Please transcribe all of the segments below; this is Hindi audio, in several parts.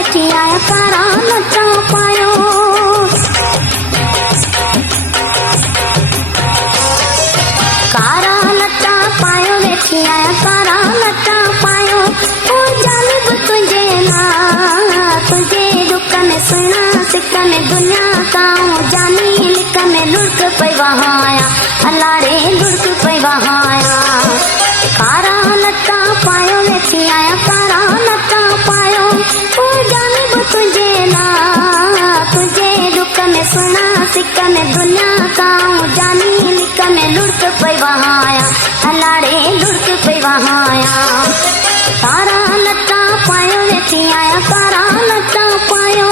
वेठी आया कारा लटा पायो। कारा लटा पायो वेठी आया कारा लटा पायो। ओ जालिब तुझे ना तुझे दुख में सुना सिक में दुनिया काऊं जानी लिक में लुढ़क पई वहाया अलाड़े लुढ़क पई वहाया। कारा लटा पायो वेठी आया कारा लटा पायो। ओ जानिब तुझे ना तुझे दुख में सुना सिक में दुनिया काऊं जानी लिक में लुढ़क पई वहाया अलाड़े लुढ़क पई वहाया। कारा लटा पायो वेठी आया कारा लटा पायो।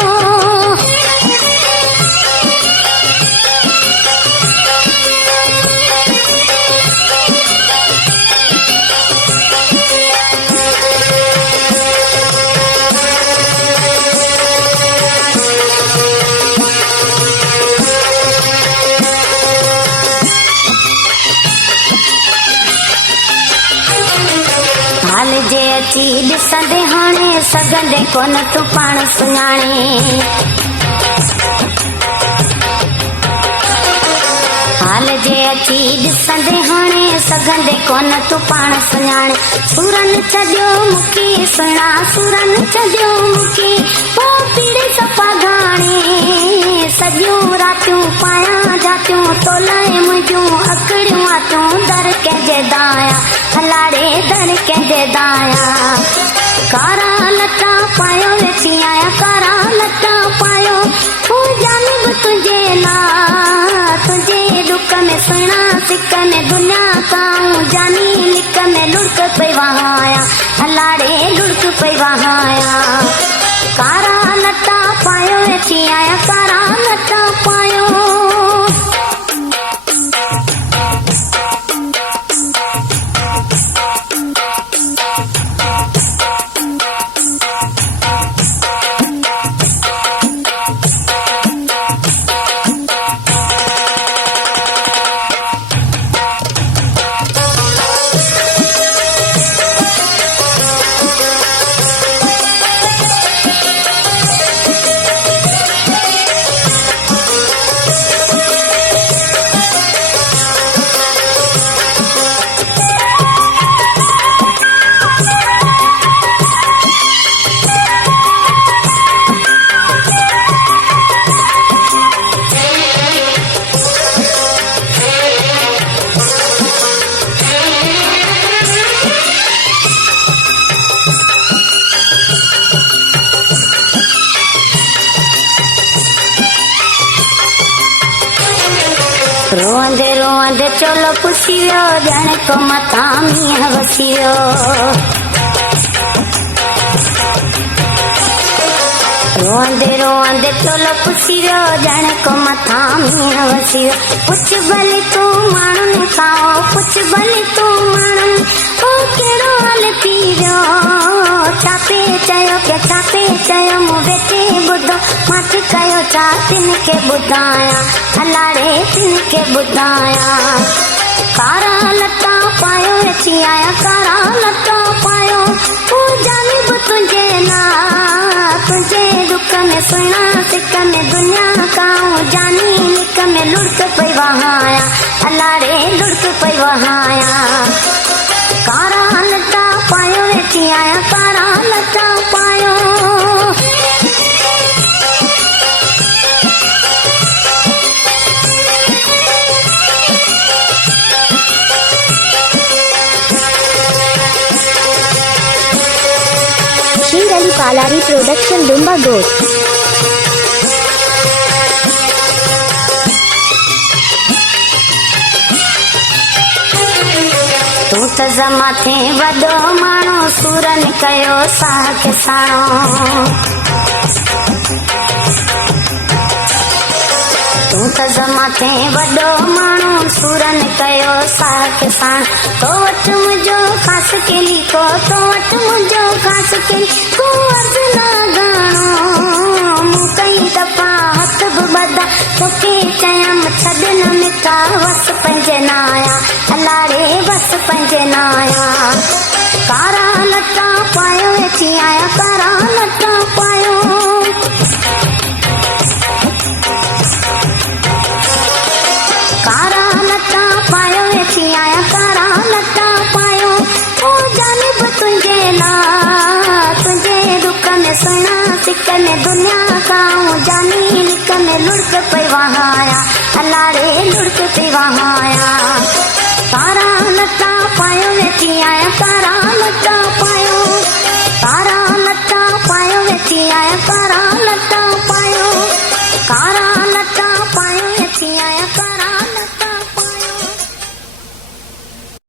हाल जे अची ॾिसंदे हाणे सघंदे कोन तूं पाण सुञाणे। हाल जे अची ॾिसंदे हाणे सघंदे कोन तूं पाण सुञाणे। सुरन छॾियो मूंखे सुहिणा सुरन छॾियो मूंखे ओ पीड़े सफ़ा घाणे। सॼियूं रातियूं पायां जातियूं तोलाए मुंहिंजूं अकड़ियूं आतियूं दर कंहिंजे दाया अलाड़े दर कंहिंजे दाया। कारा लटा पायो वेठी आया कारा लटा पायो। ओ जानिब तुझे ना तुझे दुख में सुना सिक में दुनिया काऊं जानी लिक में लुढ़क पई वहाया अलाड़े लुढ़क पई वहाया। कारा लटा पायो वेठी आया कारा लटा पायो। रोअंदे रोअंदे चोलो पुसी वियो ॼण को मथां मींहं वसी वियो। रोअंदे रोअंदे चोलो पुसी वियो ॼण को मथां मींहं वसी वियो। पुछ भले तूं माण्हुनि खां पुछ भले तूं माण्हुनि ओ कहिड़ो हाल थी वियो। छापे चयो के छापे चयो मूं वेठे ॿुधो मथ कयो छा तिन खे ॿुधायां अलाड़े तिन खे ॿुधायां। कारा लटा पायो वेठी आया कारा लटा पायो। ओ जानिब तुझे ना तुझे दुख में सुना सिक में दुनिया काऊं जानी लिक में लुढ़क पई वहाया अलाड़े लुढ़क पई वहाया। कारा लटा पायो वेठी आया कारा लटा पायो। Sher Ali Palari Production Dumba Goat। तूं त ज़मा थे वॾो माण्हू सुरन कयो साख साणो। तूं त ज़मा थे वॾो माण्हू सुरन कयो साख साण। तो वटि मुंहिंजो ख़ासि केली को तो वटि मुंहिंजो ख़ासि केली को अर्ज़ु न घाणो। मूं कई दफ़ा हथ बि ॿधा तोखे चयमि छॾ न मिटा वस पंहिंजे न आया अलाड़े बस पंहिंजे न आया। कारा लटा पायो वेठी आया कारा लटा पायो। ने लुढ़क पे वहाँ आया, अल्लाह रे लुढ़क पे वहाँ